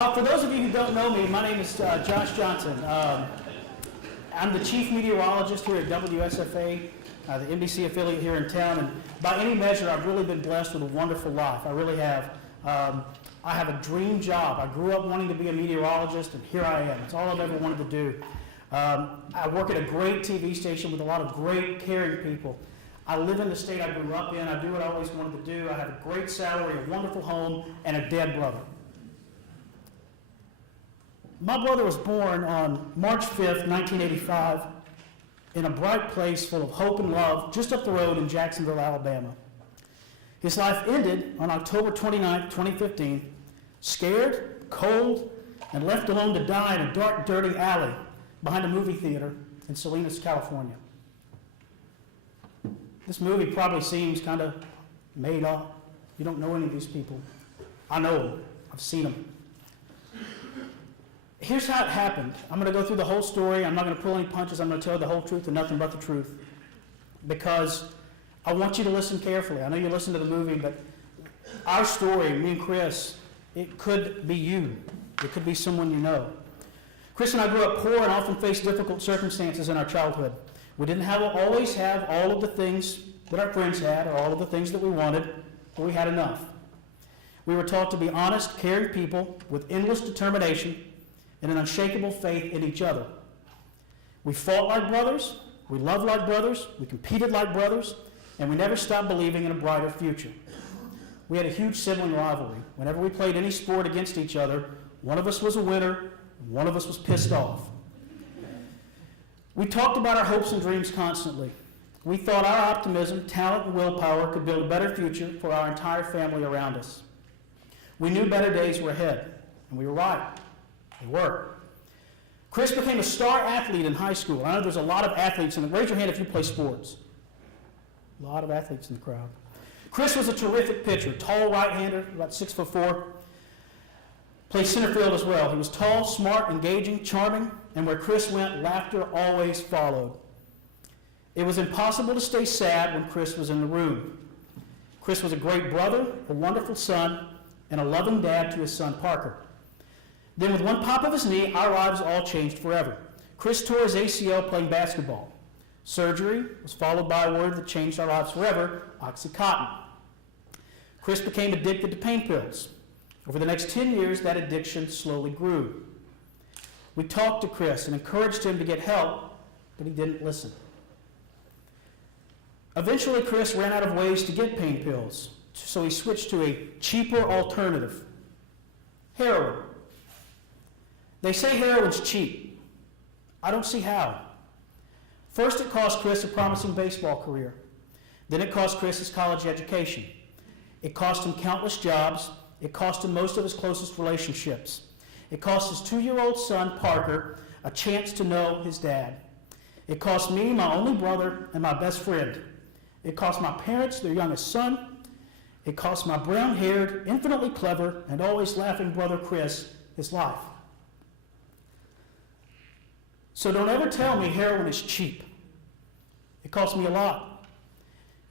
For those of you who don't know me, my name is Josh Johnson. I'm the chief meteorologist here at WSFA, the NBC affiliate here in town, and by any measure, I've really been blessed with a wonderful life. I really have. I have a dream job. I grew up wanting to be a meteorologist, and here I am. It's all I've ever wanted to do. I work at a great TV station with a lot of great, caring people. I live in the state I grew up in. I do what I always wanted to do. I have a great salary, a wonderful home, and a dead brother. My brother was born on March 5th, 1985, in a bright place full of hope and love just up the road in Jacksonville, Alabama. His life ended on October 29th, 2015, scared, cold, and left alone to die in a dark, dirty alley behind a movie theater in Salinas, California. This movie probably seems kind of made up. You don't know any of these people. I know them. I've seen them. Here's how it happened. I'm going to go through the whole story. I'm not going to pull any punches. I'm going to tell you the whole truth and nothing but the truth. Because I want you to listen carefully. I know you listen to the movie, but our story, me and Chris, it could be you. It could be someone you know. Chris and I grew up poor and often faced difficult circumstances in our childhood. We didn't always have all of the things that our friends had or all of the things that we wanted, but we had enough. We were taught to be honest, caring people with endless determination and an unshakable faith in each other. We fought like brothers, we loved like brothers, we competed like brothers, and we never stopped believing in a brighter future. We had a huge sibling rivalry. Whenever we played any sport against each other, one of us was a winner, one of us was pissed off. We talked about our hopes and dreams constantly. We thought our optimism, talent, and willpower could build a better future for our entire family around us. We knew better days were ahead, and we were right. They were. Chris became a star athlete in high school. I know there's a lot of athletes in the raise your hand if you play sports. A lot of athletes in the crowd. Chris was a terrific pitcher, tall right-hander, about 6'4". Played center field as well. He was tall, smart, engaging, charming, and where Chris went, laughter always followed. It was impossible to stay sad when Chris was in the room. Chris was a great brother, a wonderful son, and a loving dad to his son Parker. Then with one pop of his knee, our lives all changed forever. Chris tore his ACL playing basketball. Surgery was followed by a word that changed our lives forever, OxyContin. Chris became addicted to pain pills. Over the next 10 years, that addiction slowly grew. We talked to Chris and encouraged him to get help, but he didn't listen. Eventually, Chris ran out of ways to get pain pills, so he switched to a cheaper alternative, heroin. They say heroin's cheap. I don't see how. First, it cost Chris a promising baseball career. Then it cost Chris his college education. It cost him countless jobs. It cost him most of his closest relationships. It cost his 2-year-old son, Parker, a chance to know his dad. It cost me, my only brother, and my best friend. It cost my parents, their youngest son. It cost my brown-haired, infinitely clever, and always laughing brother Chris his life. So don't ever tell me heroin is cheap. It costs me a lot.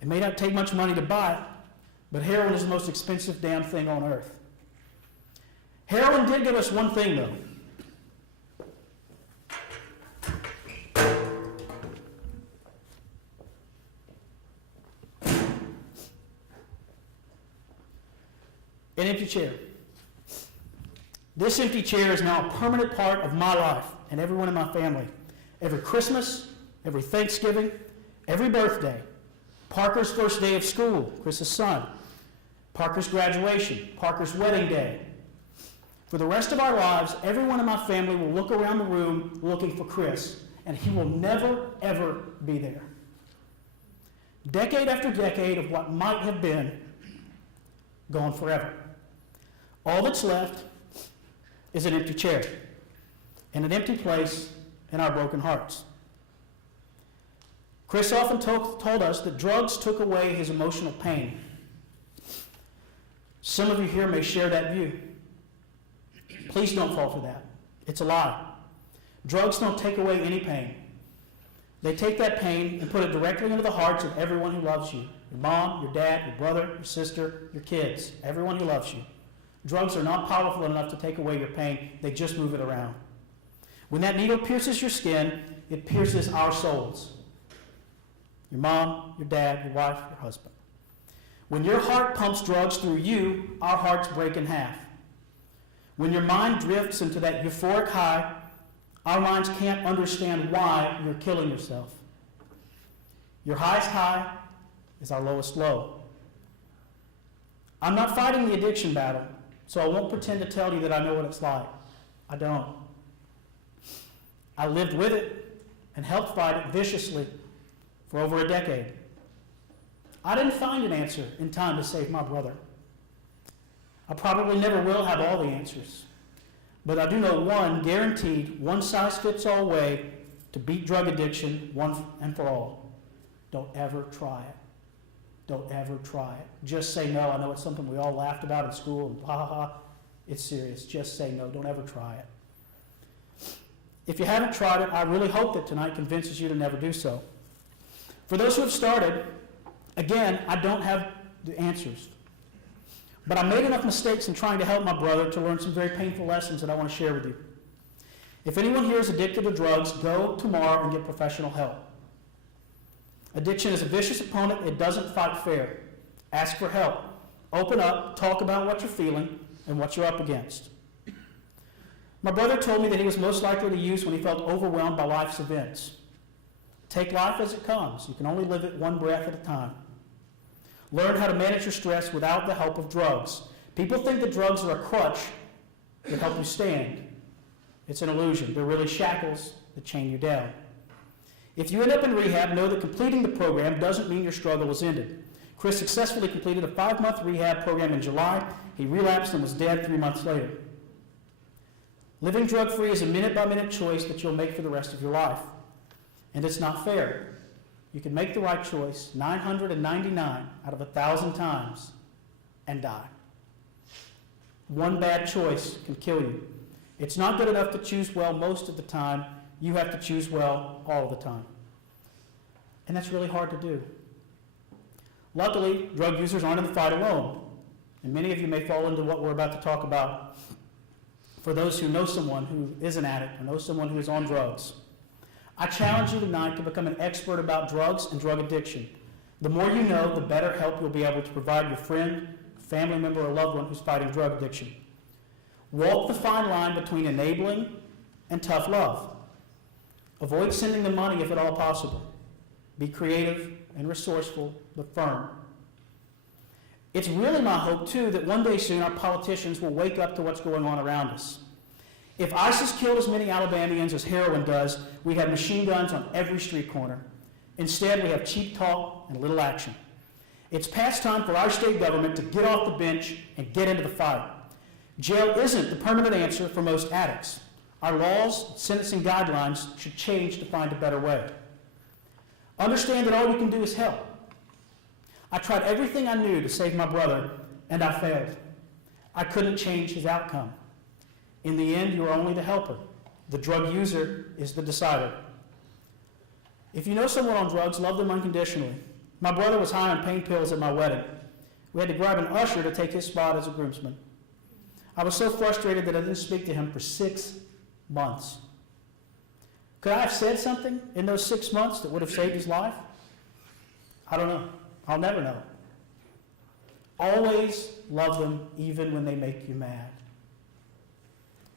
It may not take much money to buy it, but heroin is the most expensive damn thing on earth. Heroin did give us one thing, though. An empty chair. This empty chair is now a permanent part of my life and everyone in my family. Every Christmas, every Thanksgiving, every birthday, Parker's first day of school, Chris's son, Parker's graduation, Parker's wedding day. For the rest of our lives, everyone in my family will look around the room looking for Chris, and he will never, ever be there. Decade after decade of what might have been, gone forever. All that's left is an empty chair and an empty place in our broken hearts. Chris often told us that drugs took away his emotional pain. Some of you here may share that view. Please don't fall for that. It's a lie. Drugs don't take away any pain. They take that pain and put it directly into the hearts of everyone who loves you. Your mom, your dad, your brother, your sister, your kids, everyone who loves you. Drugs are not powerful enough to take away your pain. They just move it around. When that needle pierces your skin, it pierces our souls. Your mom, your dad, your wife, your husband. When your heart pumps drugs through you, our hearts break in half. When your mind drifts into that euphoric high, our minds can't understand why you're killing yourself. Your highest high is our lowest low. I'm not fighting the addiction battle, so I won't pretend to tell you that I know what it's like. I don't. I lived with it and helped fight it viciously for over a decade. I didn't find an answer in time to save my brother. I probably never will have all the answers, but I do know one guaranteed, one-size-fits-all way to beat drug addiction once and for all. Don't ever try it. Don't ever try it. Just say no. I know it's something we all laughed about in school and ha ha ha. It's serious. Just say no. Don't ever try it. If you haven't tried it, I really hope that tonight convinces you to never do so. For those who have started, again, I don't have the answers. But I made enough mistakes in trying to help my brother to learn some very painful lessons that I want to share with you. If anyone here is addicted to drugs, go tomorrow and get professional help. Addiction is a vicious opponent. It doesn't fight fair. Ask for help. Open up, talk about what you're feeling and what you're up against. My brother told me that he was most likely to use when he felt overwhelmed by life's events. Take life as it comes. You can only live it one breath at a time. Learn how to manage your stress without the help of drugs. People think that drugs are a crutch that help you stand. It's an illusion. They're really shackles that chain you down. If you end up in rehab, know that completing the program doesn't mean your struggle is ended. Chris successfully completed a 5-month rehab program in July. He relapsed and was dead 3 months later. Living drug-free is a minute-by-minute choice that you'll make for the rest of your life. And it's not fair. You can make the right choice 999 out of 1,000 times and die. One bad choice can kill you. It's not good enough to choose well most of the time. You have to choose well all the time. And that's really hard to do. Luckily, drug users aren't in the fight alone. And many of you may fall into what we're about to talk about. For those who know someone who is an addict or know someone who is on drugs, I challenge you tonight to become an expert about drugs and drug addiction. The more you know, the better help you'll be able to provide your friend, family member, or loved one who's fighting drug addiction. Walk the fine line between enabling and tough love. Avoid sending the money if at all possible. Be creative and resourceful, but firm. It's really my hope, too, that one day soon our politicians will wake up to what's going on around us. If ISIS killed as many Alabamians as heroin does, we'd have machine guns on every street corner. Instead, we have cheap talk and little action. It's past time for our state government to get off the bench and get into the fight. Jail isn't the permanent answer for most addicts. Our laws, sentencing guidelines should change to find a better way. Understand that all you can do is help. I tried everything I knew to save my brother, and I failed. I couldn't change his outcome. In the end, you are only the helper. The drug user is the decider. If you know someone on drugs, love them unconditionally. My brother was high on pain pills at my wedding. We had to grab an usher to take his spot as a groomsman. I was so frustrated that I didn't speak to him for 6 months. Could I have said something in those 6 months that would have saved his life? I don't know. I'll never know. Always love them even when they make you mad.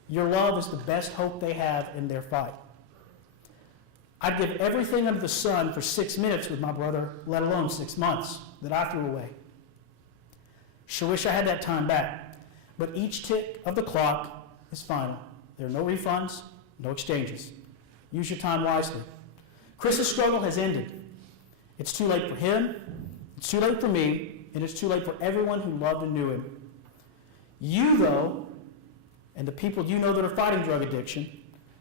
Your love is the best hope they have in their fight. I'd give everything under the sun for 6 minutes with my brother, let alone 6 months that I threw away. Sure wish I had that time back, but each tick of the clock is final. There are no refunds, no exchanges. Use your time wisely. Chris's struggle has ended. It's too late for him, it's too late for me, and it's too late for everyone who loved and knew him. You, though, and the people you know that are fighting drug addiction,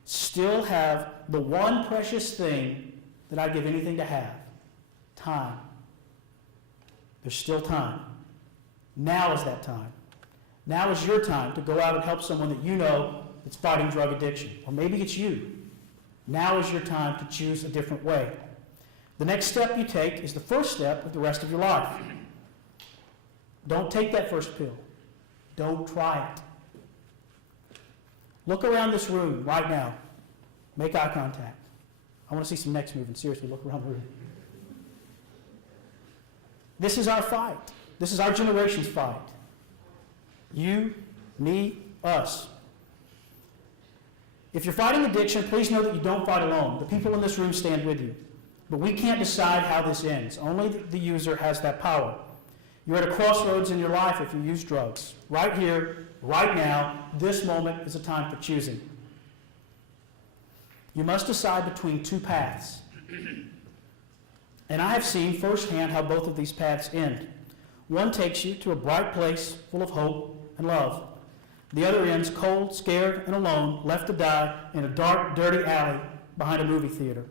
still have the one precious thing that I'd give anything to have: time. There's still time. Now is that time. Now is your time to go out and help someone that you know that's fighting drug addiction. Or maybe it's you. Now is your time to choose a different way. The next step you take is the first step of the rest of your life. Don't take that first pill. Don't try it. Look around this room right now. Make eye contact. I want to see some necks moving. Seriously, look around the room. This is our fight. This is our generation's fight. You, me, us. If you're fighting addiction, please know that you don't fight alone. The people in this room stand with you. But we can't decide how this ends. Only the user has that power. You're at a crossroads in your life if you use drugs. Right here, right now, this moment is a time for choosing. You must decide between two paths. And I have seen firsthand how both of these paths end. One takes you to a bright place full of hope and love. The other ends cold, scared, and alone, left to die in a dark, dirty alley behind a movie theater.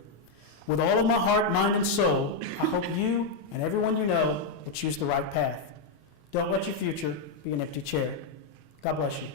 With all of my heart, mind, and soul, I hope you and everyone you know will choose the right path. Don't let your future be an empty chair. God bless you.